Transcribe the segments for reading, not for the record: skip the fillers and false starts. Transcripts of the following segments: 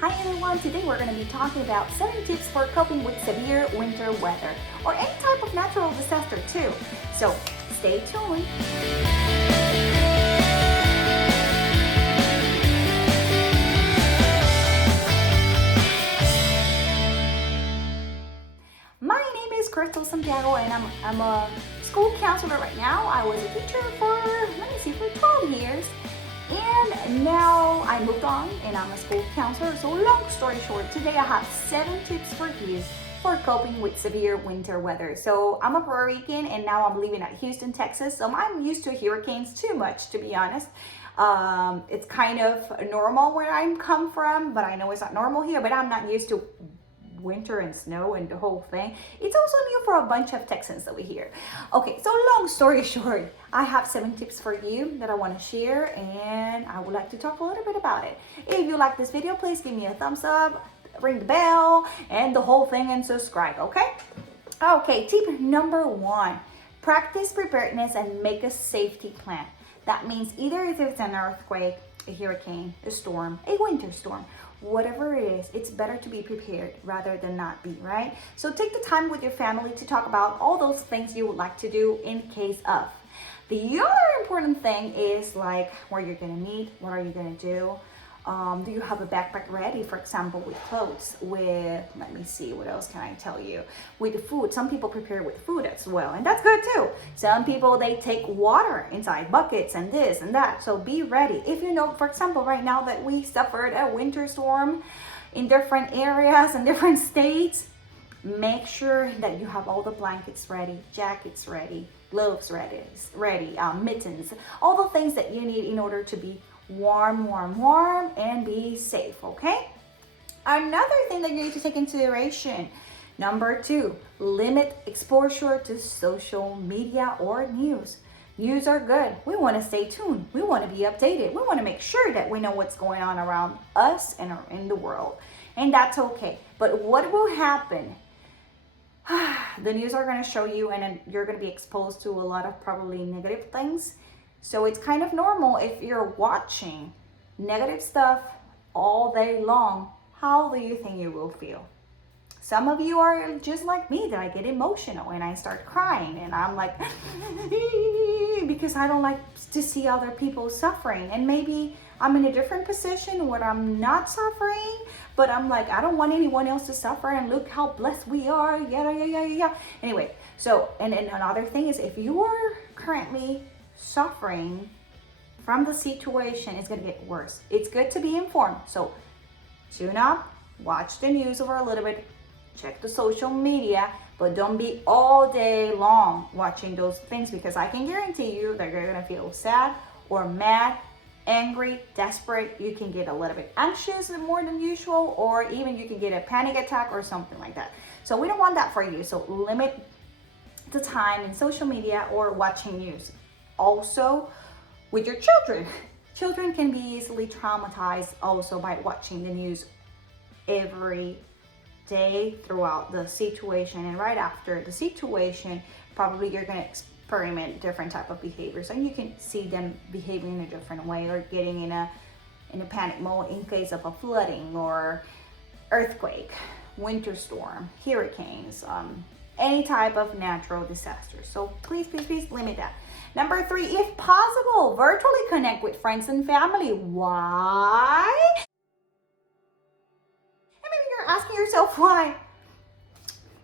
Hi everyone, today we're going to be talking about 7 tips for coping with severe winter weather or any type of natural disaster too. So stay tuned. My name is Crystal Santiago and I'm a school counselor right now. I was a teacher for 12 years. And now I moved on and I'm a school counselor. So long story short, today I have 7 tips for you for coping with severe winter weather. So I'm a Puerto Rican and now I'm living at Houston, Texas. So I'm used to hurricanes too much, to be honest. It's kind of normal where I come from, but I know it's not normal here, but I'm not used to winter and snow and the whole thing. It's also new for a bunch of Texans over here. Okay, so long story short, I have 7 tips for you that I want to share and I would like to talk a little bit about it. If you like this video, please give me a thumbs up, ring the bell and the whole thing and subscribe, okay? Okay, tip number 1, practice preparedness and make a safety plan. That means either if it's an earthquake, a hurricane, a storm, a winter storm, whatever it is, it's better to be prepared rather than not be, right? So take the time with your family to talk about all those things you would like to do in case of. The other important thing is like where you're gonna meet, what are you gonna do? Do you have a backpack ready, for example, with clothes, with, let me see, what else can I tell you? With food, some people prepare with food as well, and that's good too. Some people, they take water inside buckets and this and that, so be ready. If you know, for example, right now that we suffered a winter storm in different areas and different states, make sure that you have all the blankets ready, jackets ready, gloves ready, mittens, all the things that you need in order to be warm and be safe, okay? Another thing that you need to take into consideration, number 2, limit exposure to social media or news. News are good. We want to stay tuned. We want to be updated. We want to make sure that we know what's going on around us and in the world. And that's okay. But what will happen? The news are going to show you and then you're going to be exposed to a lot of probably negative things. So it's kind of normal if you're watching negative stuff all day long. How do you think you will feel? Some of you are just like me, that I get emotional and I start crying and I'm like, because I don't like to see other people suffering. And maybe I'm in a different position where I'm not suffering, but I'm like, I don't want anyone else to suffer and look how blessed we are. Yeah. Anyway, so, and another thing is if you are currently suffering from the situation, it's going to get worse. It's good to be informed. So tune up, watch the news over a little bit, check the social media, but don't be all day long watching those things, because I can guarantee you that you're going to feel sad or mad, angry, desperate. You can get a little bit anxious more than usual, or even you can get a panic attack or something like that. So we don't want that for you. So limit the time in social media or watching news. Also, with your children. Children can be easily traumatized also by watching the news every day throughout the situation, and right after the situation, probably you're going to experiment different type of behaviors, and you can see them behaving in a different way or getting in a panic mode in case of a flooding or earthquake, winter storm, hurricanes, any type of natural disaster. So please limit that. Number 3, if possible, virtually connect with friends and family. Why? And maybe you're asking yourself why.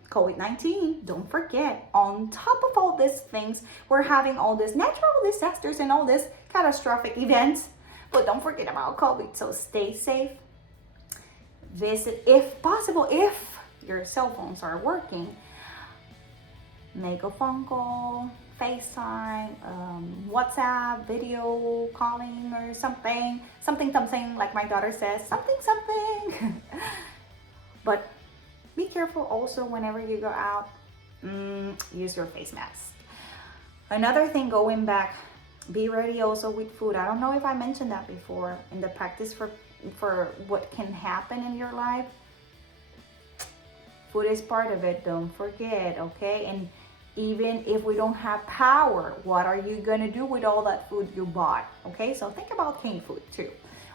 COVID-19, don't forget, on top of all these things, we're having all these natural disasters and all these catastrophic events, but don't forget about COVID. So stay safe. Visit, if possible, if your cell phones are working, make a phone call, FaceTime, WhatsApp, video calling or something like my daughter says, something. But be careful also whenever you go out, use your face mask. Another thing, going back, be ready also with food. I don't know if I mentioned that before in the practice for what can happen in your life. Food is part of it, don't forget, okay? And even if we don't have power, what are you gonna do with all that food you bought? Okay, so think about canned food too.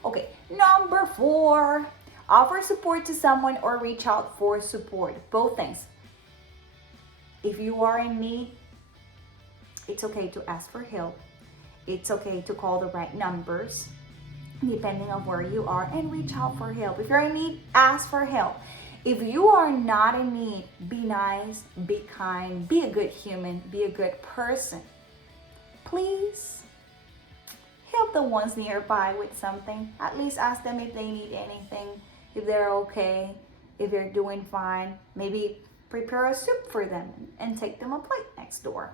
Okay, number 4, Offer support to someone or reach out for support. Both things. If you are in need, it's okay to ask for help. It's okay to call the right numbers, depending on where you are, and reach out for help. If you're in need, ask for help. If you are not in need, be nice, be kind, be a good human, be a good person. Please help the ones nearby with something. At least ask them if they need anything, if they're okay, if they're doing fine. Maybe prepare a soup for them and take them a plate next door.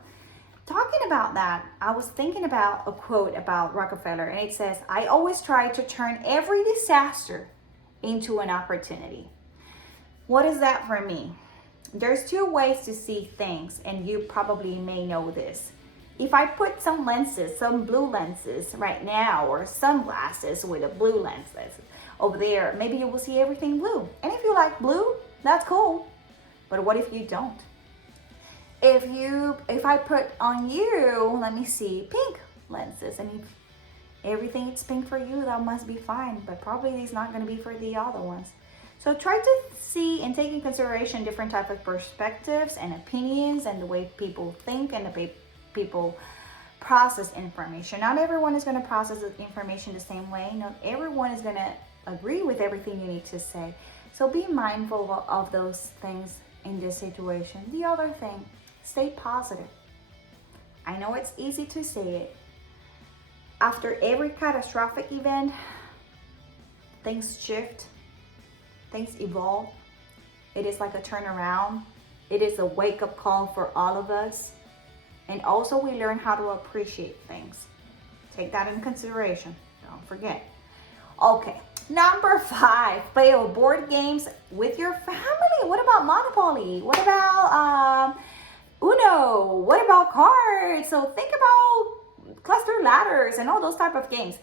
Talking about that, I was thinking about a quote about Rockefeller, and it says, "I always try to turn every disaster into an opportunity." What is that for me? There's two ways to see things, and you probably may know this. If I put some lenses, some blue lenses right now, or sunglasses with a blue lenses over there, maybe you will see everything blue. And if you like blue, that's cool. But what if you don't? If I put on you, let me see, pink lenses, and if everything is pink for you, that must be fine, but probably it's not going to be for the other ones. So try to see and take in consideration different types of perspectives and opinions and the way people think and the way people process information. Not everyone is going to process the information the same way. Not everyone is going to agree with everything you need to say. So be mindful of those things in this situation. The other thing, stay positive. I know it's easy to say it. After every catastrophic event, things shift, things evolve. It is like a turnaround. It is a wake-up call for all of us. And also we learn how to appreciate things. Take that in consideration. Don't forget. Okay, number 5, play board games with your family. What about Monopoly? What about Uno? What about cards? So think about cluster ladders and all those type of games.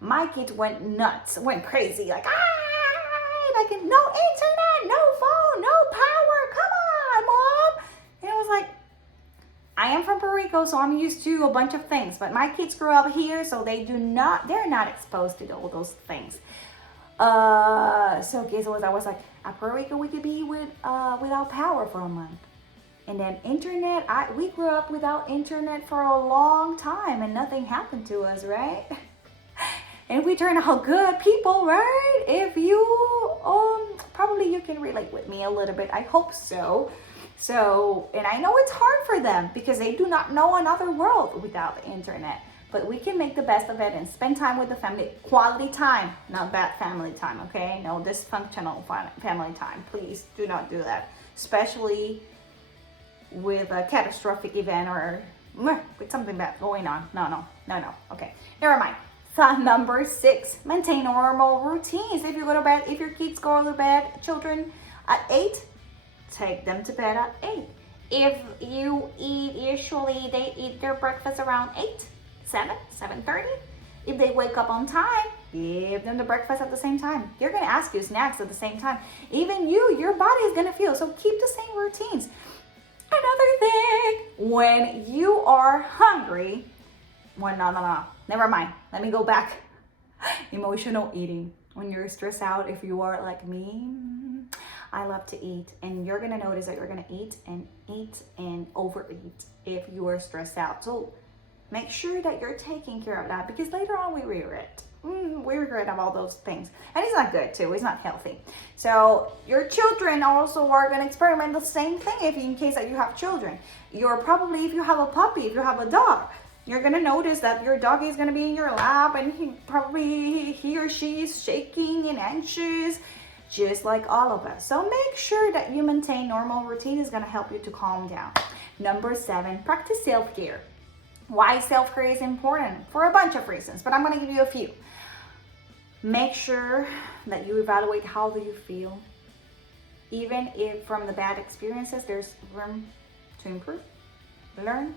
My kids went nuts, went crazy, like no internet, no phone, no power. Come on, Mom. And it was like, I am from Puerto Rico, so I'm used to a bunch of things. But my kids grew up here, so they're not exposed to all those things. So guess what? I was like, at Puerto Rico, we could be without power for a month. And then internet, we grew up without internet for a long time and nothing happened to us, right? And we turn out good people, right? If you, probably you can relate with me a little bit. I hope so. So, and I know it's hard for them because they do not know another world without the internet. But we can make the best of it and spend time with the family. Quality time, not bad family time, okay? No dysfunctional family time. Please do not do that. Especially with a catastrophic event or with something bad going on. No. Okay, never mind. So number 6, maintain normal routines. If you go to bed, if your kids go to bed, children, at 8, take them to bed at 8. If you eat, usually they eat their breakfast around 8, 7:30. If they wake up on time, give them the breakfast at the same time. They're going to ask you snacks at the same time. Even your body is going to feel. So keep the same routines. Another thing, when you are hungry, no, never mind. Let me go back. Emotional eating. When you're stressed out, if you are like me, I love to eat. And you're going to notice that you're going to eat and overeat if you are stressed out. So make sure that you're taking care of that because later on we regret. We regret of all those things. And it's not good too. It's not healthy. So your children also are going to experiment the same thing in case that you have children. You're probably, if you have a puppy, if you have a dog, you're going to notice that your dog is going to be in your lap and he or she is shaking and anxious, just like all of us. So make sure that you maintain normal routine. Is going to help you to calm down. Number 7, practice self-care. Why self-care is important? For a bunch of reasons, but I'm going to give you a few. Make sure that you evaluate how do you feel. Even if from the bad experiences, there's room to improve, learn,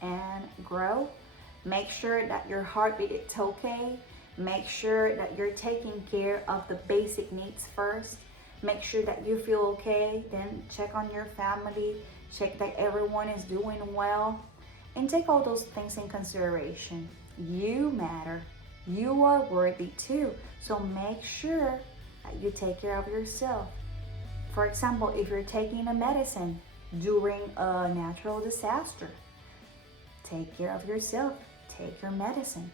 and grow. Make sure that your heartbeat is okay. Make sure that you're taking care of the basic needs first. Make sure that you feel okay. Then check on your family. Check that everyone is doing well. And take all those things in consideration. You matter. You are worthy too. So make sure that you take care of yourself. For example, if you're taking a medicine during a natural disaster, take care of yourself. Take your medicine.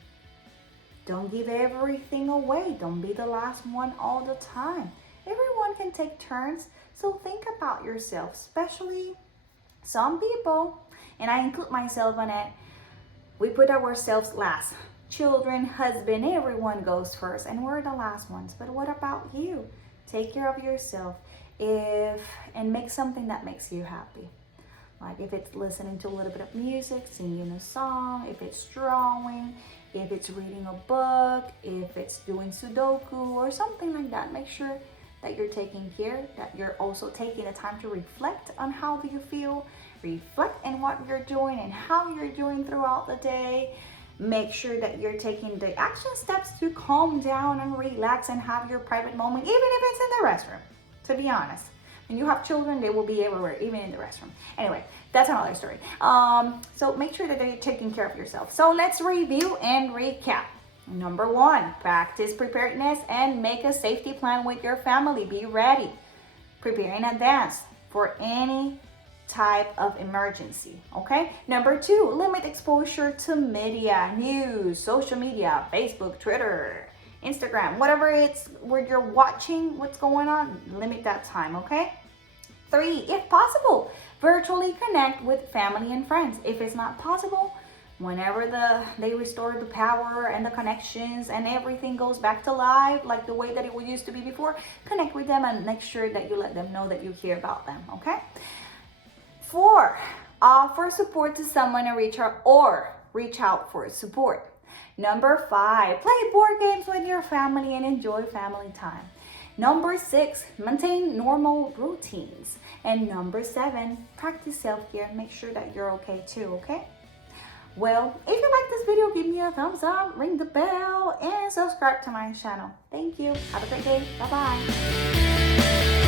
Don't give everything away. Don't be the last one all the time. Everyone can take turns, so think about yourself, especially some people, and I include myself in it, we put ourselves last. Children, husband, everyone goes first, and we're the last ones. But what about you? Take care of yourself and make something that makes you happy. Like if it's listening to a little bit of music, singing a song, if it's drawing, if it's reading a book, if it's doing Sudoku or something like that. Make sure that you're taking care, that you're also taking the time to reflect on how do you feel, reflect on what you're doing and how you're doing throughout the day. Make sure that you're taking the action steps to calm down and relax and have your private moment, even if it's in the restroom, to be honest. When you have children, they will be everywhere, even in the restroom. Anyway, that's another story. So make sure that you're taking care of yourself. So let's review and recap. Number 1, practice preparedness and make a safety plan with your family. Be ready. Prepare in advance for any type of emergency, okay? Number 2, limit exposure to media, news, social media, Facebook, Twitter, Instagram, whatever it's where you're watching what's going on, limit that time, okay? 3, if possible, virtually connect with family and friends. If it's not possible, whenever they restore the power and the connections and everything goes back to life like the way that it used to be before, connect with them and make sure that you let them know that you care about them, okay? 4, offer support to someone and reach out for support. Number 5, play board games with your family and enjoy family time. Number 6, maintain normal routines. And number 7, practice self-care. Make sure that you're okay too, okay? Well, if you like this video, give me a thumbs up, ring the bell, and subscribe to my channel. Thank you. Have a great day. Bye-bye.